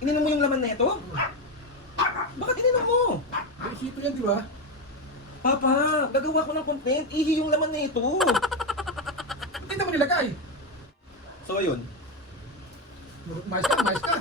Ininom mo yung laman na ito? Bakit ininom mo? May sito yan, di ba? Papa, gagawa ko ng content. Ihi yung laman na ito. Hindi naman nilagay. So ayun. Mais ka, mais ka.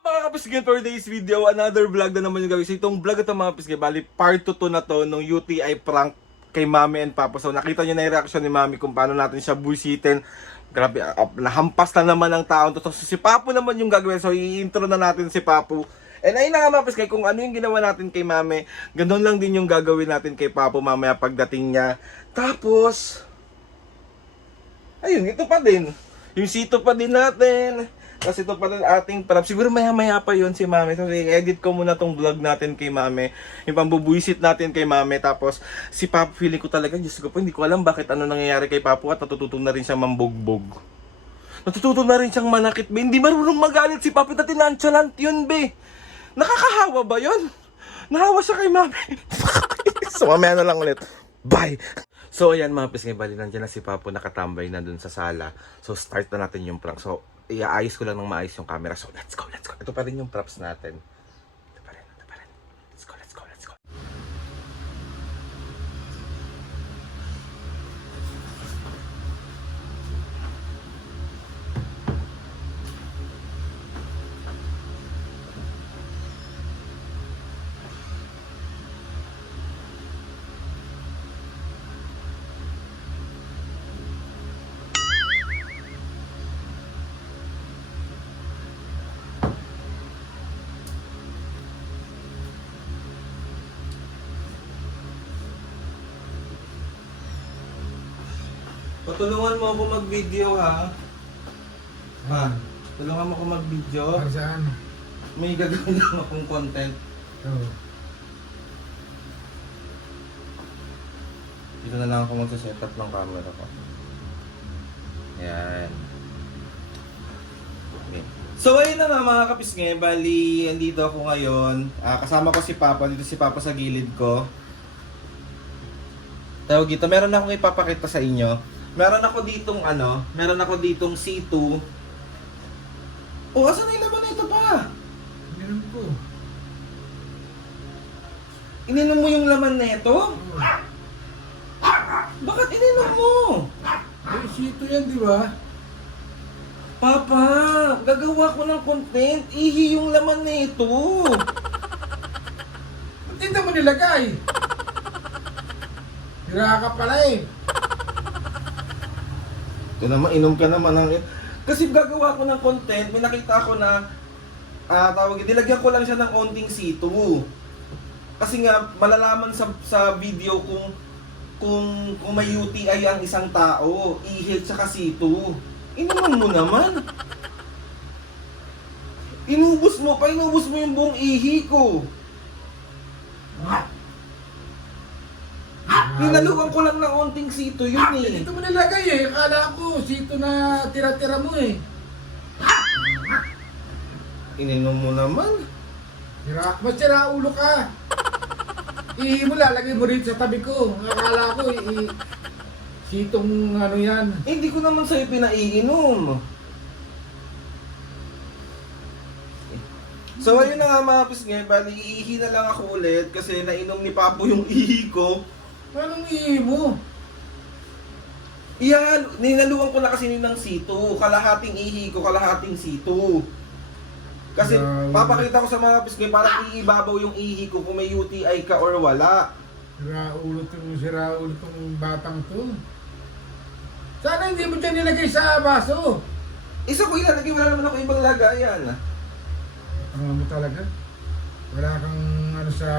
Mga kapisgin, for today's video, another vlog na naman yung gawin. So itong vlog ito mga kapisgin, bali part 2 to na to nung UTI prank kay Mami and Papa. So nakita nyo na yung reaction ni Mami kung paano natin siya busitin. Grabe, nahampas na naman ng taon to. So si Papu naman yung gagawin. So i-intro na natin si Papu. And ayun na nga mga kapisgin, kung ano yung ginawa natin kay Mami, ganoon lang din yung gagawin natin kay Papu mamaya pagdating niya. Tapos, ayun, ito pa din. Yung sito pa din natin. Kasi ito pa rin ating prop. Siguro maya-maya pa yun si Mami. So, edit ko muna tong vlog natin kay Mami. Yung pambubuisit natin kay Mami. Tapos, si Papu, feeling ko talaga, Diyos ko po, hindi ko alam bakit ano nangyayari kay Papu at natututo na rin siyang mambugbog. Natututo na rin siyang manakit, be. Hindi marunong magalit si Papu. Dati nonchalant yun, be. Nakakahawa ba yun? Nahawa siya kay Mami. So, mamaya na lang ulit. Bye! So, ayan mga pisngay, bali nandiyan na si Papu nakatambay na dun sa sala. So, start na natin yung prank. So, iaayos ko lang ng maayos yung camera. So, let's go, let's go. Ito pa rin yung props natin. Ito pa rin, ito pa rin. Let's go, let's go, let's go. Patulungan mo ako mag-video, ha? Ha? Tulungan mo ako mag-video. Para saan? May gagawin lang akong content. Oo. Dito na lang ako magsa-setup ng camera ko. Ayan. Okay. So ayun na nga mga kapisngay, bali andito ako ngayon. Kasama ko si Papa, dito si Papa sa gilid ko. Tawag dito, meron akong ipapakita sa inyo. Meron ako ditong C2. Oh, asan na yung laman na ito pa? Ininom ko. Ininom mo yung laman na ito? Oo. Bakit ininom mo? May sito yan, di ba? Papa, gagawa ko ng content. Ihi yung laman na ito. Hindi naman nilagay. Hira ka pala eh. Ito naman, inom ka naman ng... Kasi gagawa ko ng content, may nakita ko na... dilagyan ko lang siya ng onting C2. Kasi nga, malalaman sa video kung may UTI ang isang tao, ihil tsaka C2. Inuman mo naman. Inubos mo yung buong ihi ko. Ninaluan ko lang ng onting C2 yun eh. Dito mo nilagay eh. Akala ko sito na tira-tira mo eh. Ininom mo naman. Masira ulo ka. Ihi mo, lalagay mo rin sa tabi ko. Akala ko sitong ano yan. Eh, hindi ko naman sa'yo pinaiinom. So ayun na nga mga pisngay, bali iihi na lang ako ulit kasi nainom ni Papo yung ihi ko. Anong ihi mo? Ninaluan ko na kasi ng C2. Kalahating ihi ko, kalahating C2. Kasi papakita ko sa mga pisngay para iibabaw yung ihi ko kung may UTI ka or wala. Sira ulo tong batang to. Sana hindi mo dyan nilagay sa baso. Isa ko ilalagay, wala naman ako ibang lagayan. Ano mo talaga? Wala kang ano sa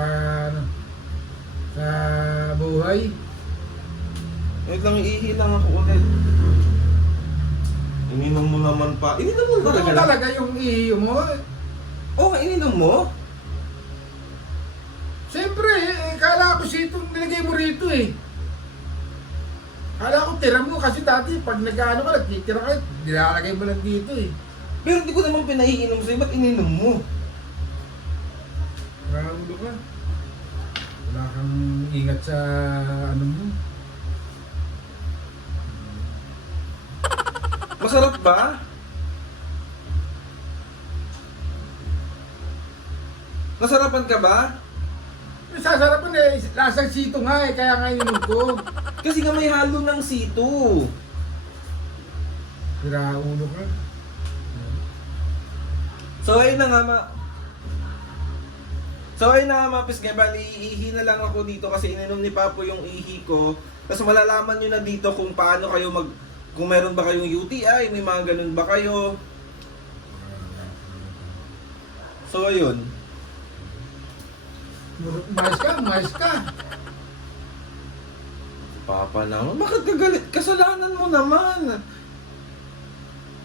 buhay. Wait lang, iihi lang ako ulit. Ininom mo naman pa. Ininom mo Ano talaga? talaga yung ihi mo? Oo, ininom mo? Siyempre, kala ko sitong nilagay mo rito eh. Kala ko tira mo kasi dati pag nag-ano ka, nagtitira ka, nilalagay mo lang dito eh. Pero hindi ko naman pinaiinom sa'yo, ba't ininom mo? Raulo ka. Wala kang ingat sa ano mo. Masarap ba? Nasarapan ka ba? Sasarapan eh, lasang sito nga eh, kaya nga ininom ko. Kasi nga may halo ng sito. Sira ulo ka. So ayun na nga So ayun na nga mga pisgay, bali iihi na lang ako dito kasi ininom ni Papo yung ihi ko. Tapos malalaman nyo na dito kung paano kayo kung meron ba kayong UTI, may mga ganun ba kayo. So ayun. Mais ka. Papa naman, bakit kagalit? Kasalanan mo naman.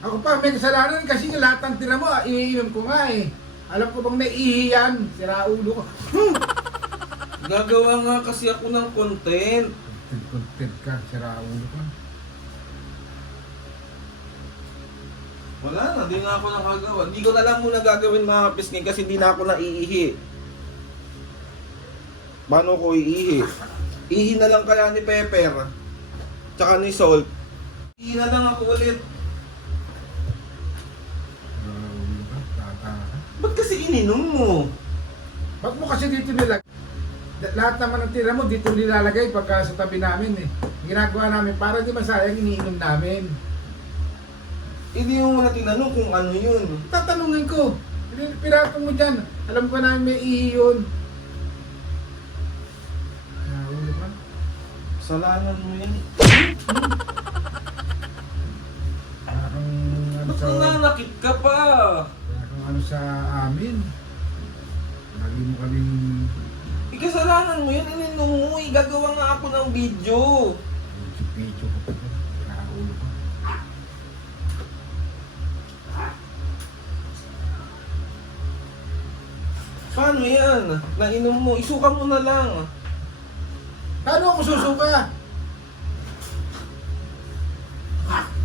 Ako pa, may kasalanan kasi lahat ng tira mo, iniinom ko nga eh. Alam ko bang naiihi yan, sira ulo ko. Gagawa nga kasi ako ng content. Content ka, sira ulo ka. Wala na, di na ako nakagawa. Di ko na lang muna gagawin mga pisngin kasi di na ako naiihi. Paano ko iihi? Ihi na lang kaya ni Pepper. Tsaka ni Salt. Ihi na lang ako ulit. Sira ulo ka, tata ka. Ba't kasi ininom mo? Ba't mo kasi dito nilag... Lahat naman ng tira mo dito nilalagay pagka sa tabi namin eh. Ginagawa namin para di masayang iniinom namin. Hindi mo muna tinanong kung ano yun. Tatanungin ko. Pirato mo dyan. Alam ko na may ihi yun. Ulo ka. Kasalanan mo yan. Parang ano Ba't sa... nananakit ka pa? Parang ano sa amin. Lagi mo kaming... Kasalanan mo yan, ininom mo. Gagawa nga ako ng video. Video ko pa. Ulo ka. Paano yan? Nainom mo, isuka mo na lang. Paano ako susuka?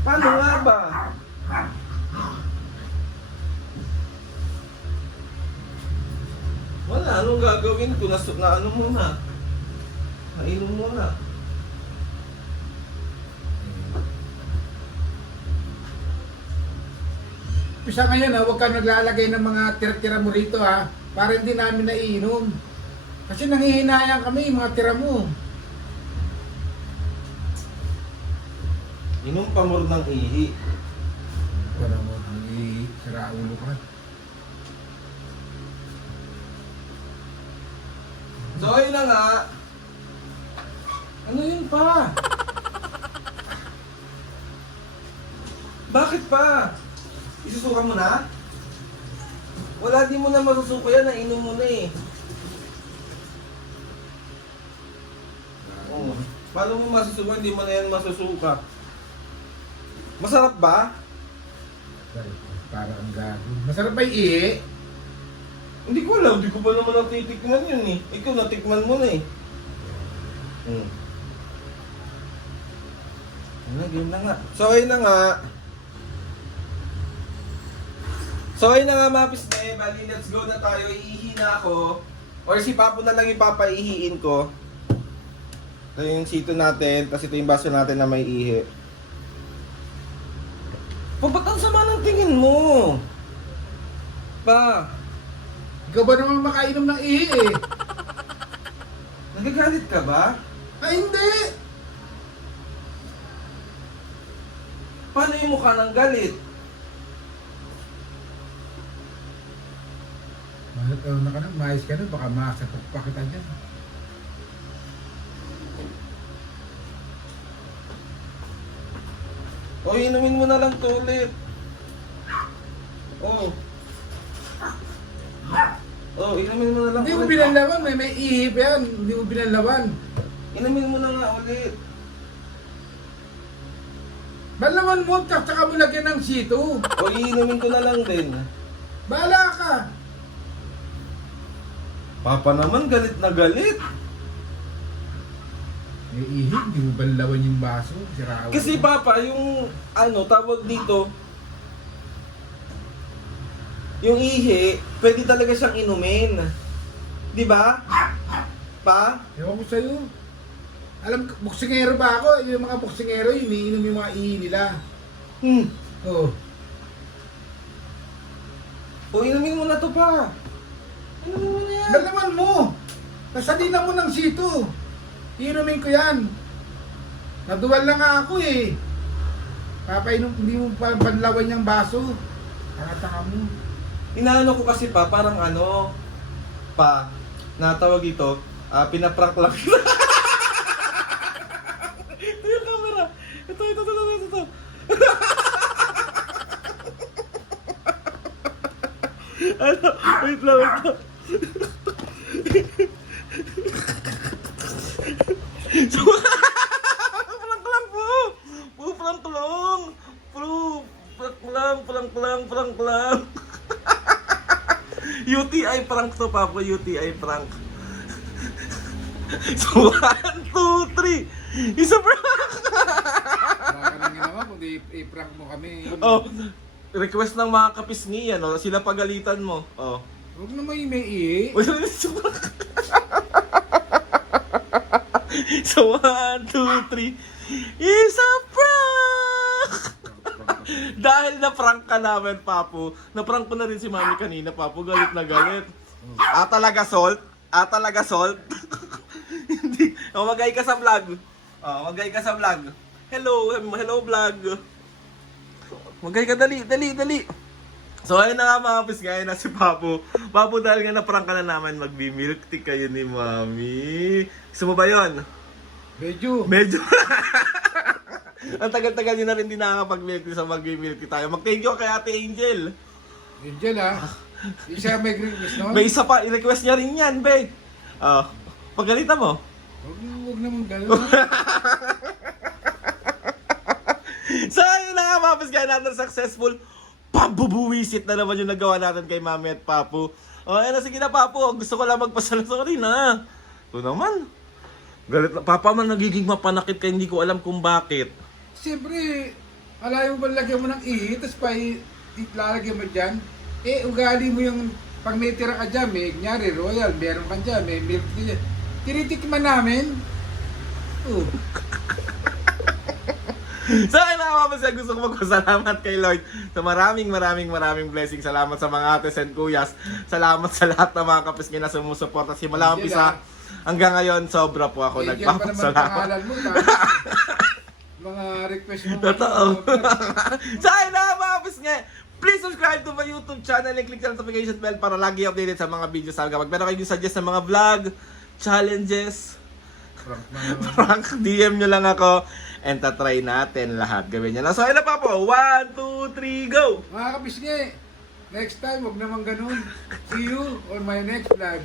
Paano nga ba? Wala, anong gagawin ko? Na ano muna? Nainom muna. Pisa ngayon ha, huwag ka naglalagay ng mga tira-tira mo rito ha, para hindi namin naiinom. Kasi nanghihinayang kami, yung mga tira mo. Inom pa mo ng ihi. Para mo, sira ulo ka. So ayun na nga. Ano yun pa? Bakit pa? Isusuka mo na? Wala, di mo na masusuka yan, nainom mo na eh. Oh, paano mo masusuka? Hindi mo na yan masusuka. Masarap ba? Para ang gago. Masarap ba yung ihi? Hindi ko alam, hindi ko pa naman natitikman yun eh. Ikaw natikman mo na eh. Game na nga. So ayun na nga. So ayun na nga mga pisne, bali let's go na tayo. Iihi na ako. Or si Papo na lang yung papaihiin ko. Ito yung sito natin, tapos ito yung baso natin na may ihi. Ba't ang sama ng tingin mo? Pa, Ikaw ba naman makainom ng ihi eh? nagagalit ka ba? Ay hindi! Paano yung mukha ng galit? Mahal ka na ka na, maayos ka na, baka makasapok pa kita dyan. O, inumin mo na lang to ulit. Inumin mo na lang Hindi mo ulit. binalawan, may ihi pa yan, hindi mo binalawan. Inumin mo na nga ulit. Balawan mo, tsaka mo lagyan ng sito. O, iinumin ko na lang din. Bahala ka! Papa naman, galit na galit. May ihi, hindi mo balawan yung baso, siraw. Kasi Papa, yung tawag dito, yung ihi, pwede talaga siyang inumin. Di ba? Pa? Ewan ko sa'yo. Alam, boksingero ba ako? Yung mga boksingero, iniinom yung mga ihi nila. Oo. O, inumin mo na to pa. Inumin mo na yan. Dalaman mo! Nasalina mo ng sito. Iinumin ko yan. Naduwal lang nga ako eh. Papainom, hindi mo pa panlawan yung baso. Tanga-tanga mo. Inaano ko kasi pa, parang ano, pa, natawag ito, pinaprank lang. Ito yung camera. Ito. Ano? Wait lang. So, prank lang po. Prank lang. Prank lang. UTI prank to, Papa. UTI prank. So, 1, 2, 3. Isa prank! Baka nang ginawa, kundi i-prank mo kami. Oh, request ng mga kapisngi, ano? Sila pagalitan mo. Oh. Huwag na may ihi. So, 1, 2, 3. Isa prank! Dahil na-prank ka namin, Papu. Na-prank ko na rin si Mami kanina, Papu. Galit na galit. Talaga salt? Talaga salt? Hindi. Magay ka sa vlog. Magay ka sa vlog. Hello vlog. Magay ka, dali. So, ayun na nga mga kapis, ngayon na si Papu. Papu, dahil nga na-prank ka na namin, mag-milk tea kayo ni Mami. Gusto mo ba yun? Medyo. Ang tagal-tagal nyo na rin din nakakapag-milk tea sa mag-milk tea tayo. Mag-thank you kay Ate Angel. Angel Isa may request nun? May isa pa, i-request niya rin yan, be. Pagalitan mo. Huwag naman gano'n. So, ayun na nga, Papis, kaya natin successful. Pabubuwisit na naman yung nagawa natin kay Mami at Papu. Ayun na, sige na, Papu. Gusto ko lang magpasalaso ka rin, ha. Ito naman. Galit na. Papa man nagiging mapanakit kaya hindi ko alam kung bakit. Siyempre, alayo mo ba lagyan mo ng ihi, tapos pa ilalagyan mo dyan? Ugali mo yung pag may tira ka dyan, may kunyari, royal, meron ka dyan, may milk tea dyan. Tinitikman namin. So, ayun na, Papis, gusto ko magpasalamat kay Lord sa maraming blessing. Salamat sa mga ates and kuyas. Salamat sa lahat ng mga kapisngi na sumusuporta. Simula umpisa hanggang ngayon, sobra po ako nagpapasalamat. Mo, mga request mo. Totoo. So, ayun na, mga kapisngi. Please subscribe to my YouTube channel and click the notification bell para lagi updated sa mga videos. Kapag meron kayo suggest ng mga vlog, challenges, prank, DM nyo lang ako and tatry natin lahat. Gawin nyo na. So, ayun na pa po. 1, 2, 3, go! Mga kapisngi, next time, huwag naman ganun. See you on my next vlog.